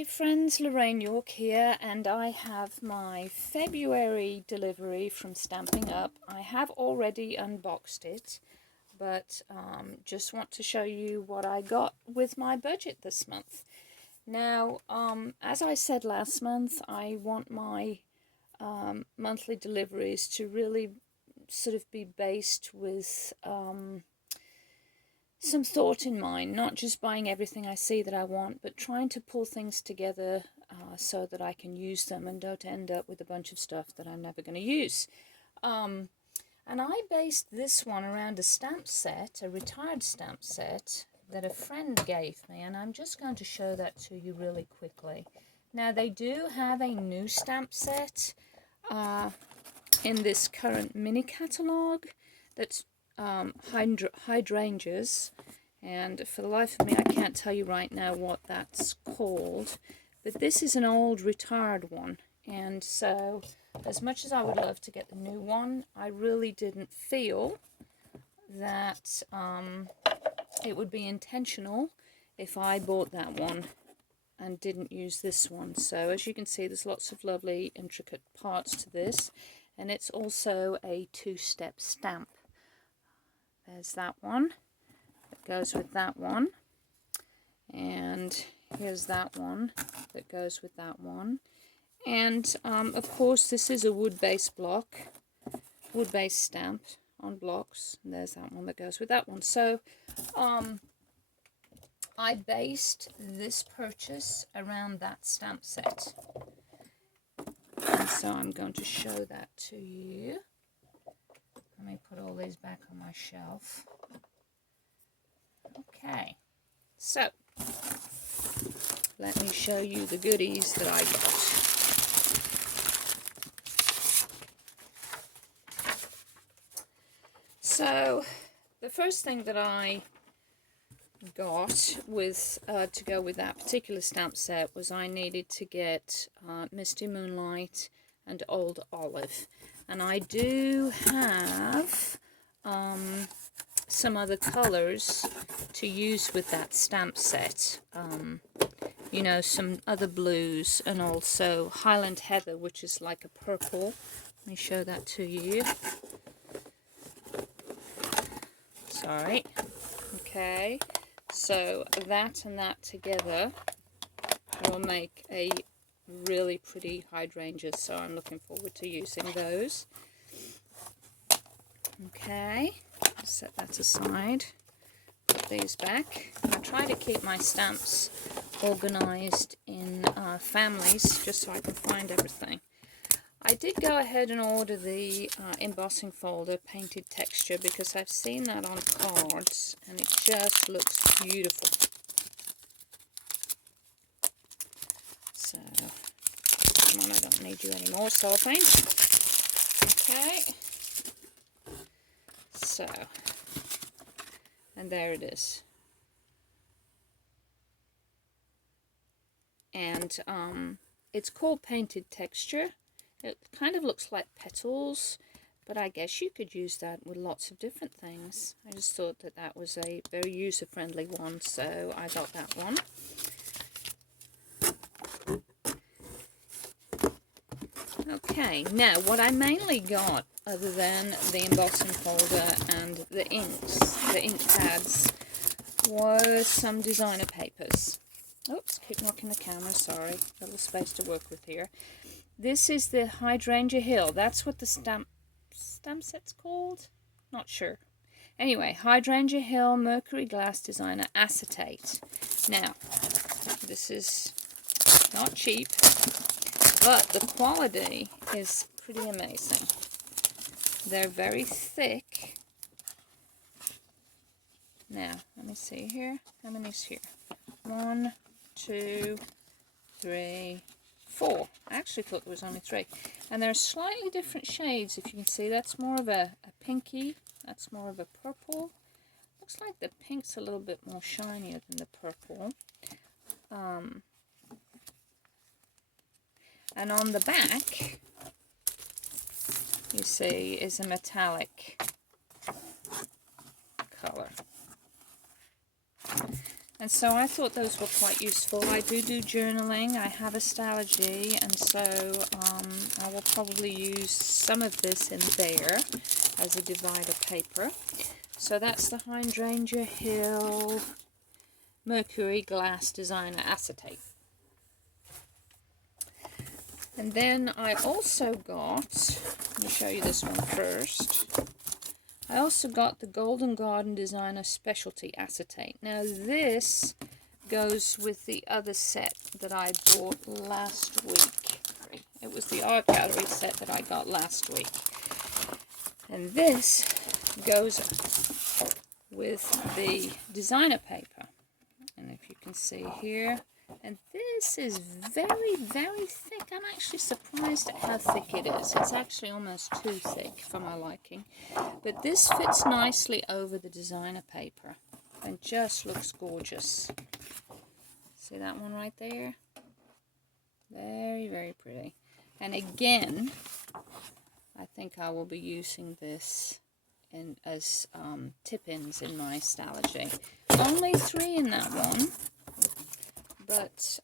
Hi friends, Lorraine York here, and I have my February delivery from Stampin' Up. I have already unboxed it, but just want to show you what I got with my budget this month. Now, as I said last month, I want my monthly deliveries to really sort of be based with some thought in mind, not just buying everything I see that I want, but trying to pull things together so that I can use them and don't end up with a bunch of stuff that I'm never going to use. And I based this one around a stamp set, a retired stamp set that a friend gave me, and I'm just going to show that to you really quickly. Now, they do have a new stamp set in this current mini catalogue that's Hydrangeas, and for the life of me I can't tell you right now what that's called, but this is an old retired one, and so as much as I would love to get the new one, I really didn't feel that it would be intentional if I bought that one and didn't use this one. So as you can see, there's lots of lovely intricate parts to this, and it's also a two-step stamp. There's that one that goes with that one, and here's that one that goes with that one, and of course this is a wood-based block, wood-based stamp on blocks, and there's that one that goes with that one. So I based this purchase around that stamp set, and so I'm going to show that to you. Let me put all these back on my shelf. Okay, so let me show you the goodies that I got. So the first thing that I got with to go with that particular stamp set was I needed to get Misty Moonlight and Old Olive. And I do have some other colours to use with that stamp set. You know, some other blues, and also Highland Heather, which is like a purple. Let me show that to you. Sorry. Okay. So that and that together will make a really pretty hydrangea, so I'm looking forward to using those. Okay, set that aside, put these back. I try to keep my stamps organized in families just so I can find everything. I did go ahead and order the embossing folder painted texture because I've seen that on cards and it just looks beautiful. So, come on, I don't need you anymore, cellophane. Okay. So, and there it is. And it's called painted texture. It kind of looks like petals, but I guess you could use that with lots of different things. I just thought that that was a very user-friendly one, so I got that one. Okay, now what I mainly got, other than the embossing folder and the inks, the ink pads, was some designer papers. Oops, keep knocking the camera, sorry. A little space to work with here. This is the Hydrangea Hill. That's what the stamp set's called? Not sure. Anyway, Hydrangea Hill Mercury Glass Designer Acetate. Now, this is not cheap, but the quality is pretty amazing. They're very thick. Now, let me see here. How many's here? 1, 2, 3, 4. I actually thought there was only 3. And they're slightly different shades, if you can see. That's more of a pinky. That's more of a purple. Looks like the pink's a little bit more shinier than the purple. And on the back, you see, is a metallic color. And so I thought those were quite useful. I do journaling. I have a Stampin'Up, and so I will probably use some of this in there as a divider paper. So that's the Hydrangea Hill Mercury Glass Designer Acetate. And then I also got, let me show you this one first. I also got the Golden Garden Designer Specialty Acetate. Now this goes with the other set that I bought last week. It was the art gallery set that I got last week. And this goes with the designer paper. And if you can see here, and this is very, very thick. I'm actually surprised at how thick it is. It's actually almost too thick for my liking. But this fits nicely over the designer paper and just looks gorgeous. See that one right there? Very, very pretty. And again, I think I will be using this as tip-ins in my Stampin'Up. Only 3 in that one. But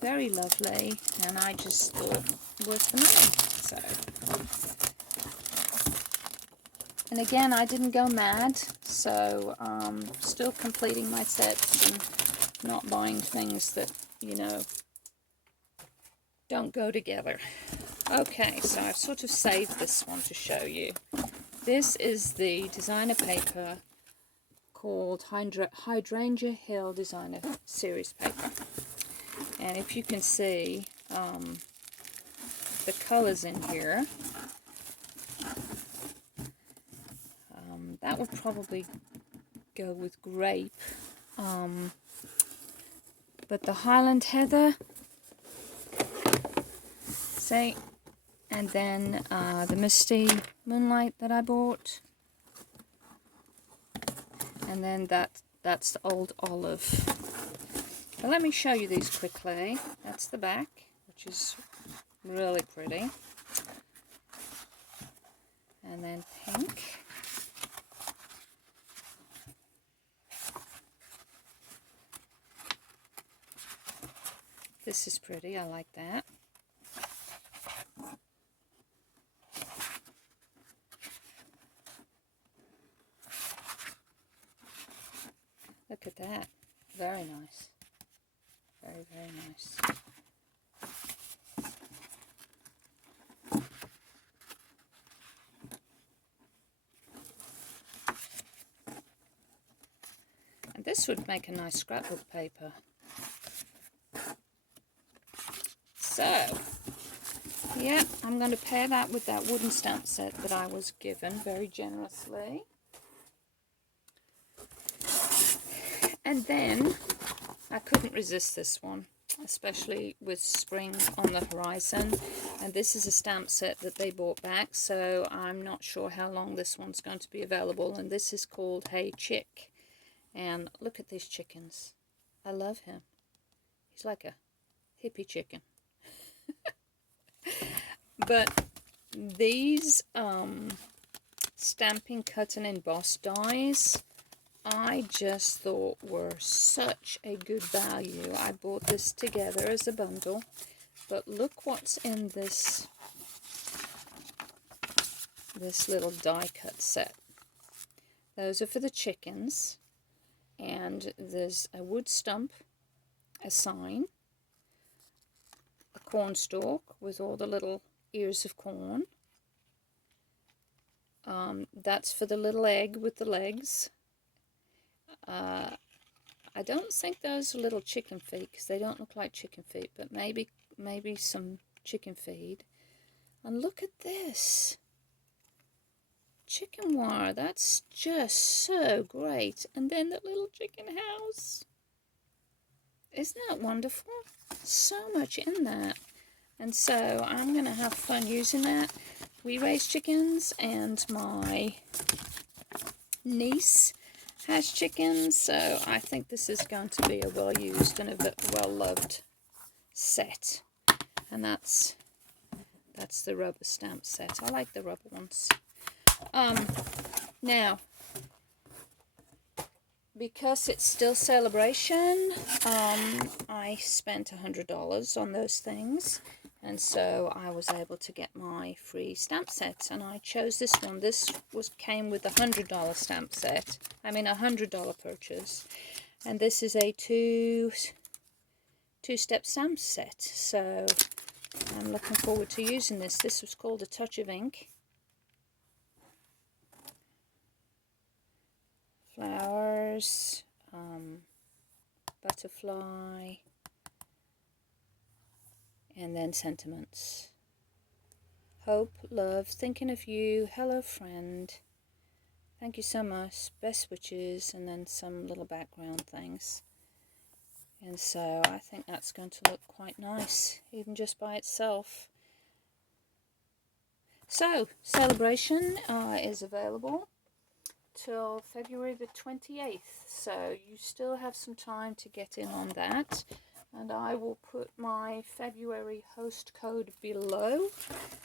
very lovely, and I just thought worth the money. So, and again, I didn't go mad, so still completing my sets and not buying things that, you know, don't go together. Okay, so I've sort of saved this one to show you. This is the designer paper called Hydrangea Hill Designer Series paper. And if you can see the colors in here, that would probably go with grape. But the Highland Heather, see, and then the Misty Moonlight that I bought. And then that's the Old Olive. But let me show you these quickly. That's the back, which is really pretty. And then pink. This is pretty, I like that. Look at that. Very nice. Very, very nice. And this would make a nice scrapbook paper. So, yeah, I'm going to pair that with that wooden stamp set that I was given very generously. And then, I couldn't resist this one, especially with spring on the horizon. And this is a stamp set that they bought back, so I'm not sure how long this one's going to be available. And this is called Hey Chick. And look at these chickens. I love him. He's like a hippie chicken. But these Stampin' Cut and Emboss dies, I just thought were such a good value. I bought this together as a bundle, but look what's in this little die cut set. Those are for the chickens, and there's a wood stump, a sign, a corn stalk with all the little ears of corn. That's for the little egg with the legs. I don't think those are little chicken feet, because they don't look like chicken feet, but maybe some chicken feed. And look at this. Chicken wire, that's just so great. And then that little chicken house. Isn't that wonderful? So much in that. And so I'm going to have fun using that. We raise chickens, and my niece has chickens, so I think this is going to be a well-used and a well-loved set. And that's the rubber stamp set. I like the rubber ones. Now, because it's still Sale-a-bration, I spent $100 on those things, and so I was able to get my free stamp set, and I chose this one. This came with a $100 stamp set. I mean a $100 purchase, and this is a two-step stamp set. So I'm looking forward to using this. This was called A Touch of Ink. Flowers, butterfly, and then sentiments. Hope, love, thinking of you, hello friend, thank you so much, best wishes, and then some little background things. And so I think that's going to look quite nice, even just by itself. So, Sale-a-bration is available till February the 28th, so you still have some time to get in on that, and I will put my February host code below.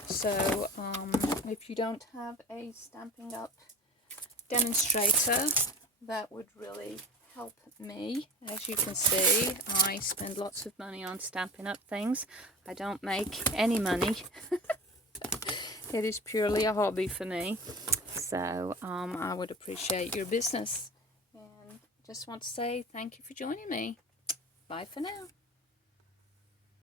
So if you don't have a Stampin' Up demonstrator, that would really help me. As you can see, I spend lots of money on Stampin' Up things. I don't make any money. It is purely a hobby for me. So I would appreciate your business. And just want to say thank you for joining me. Bye for now.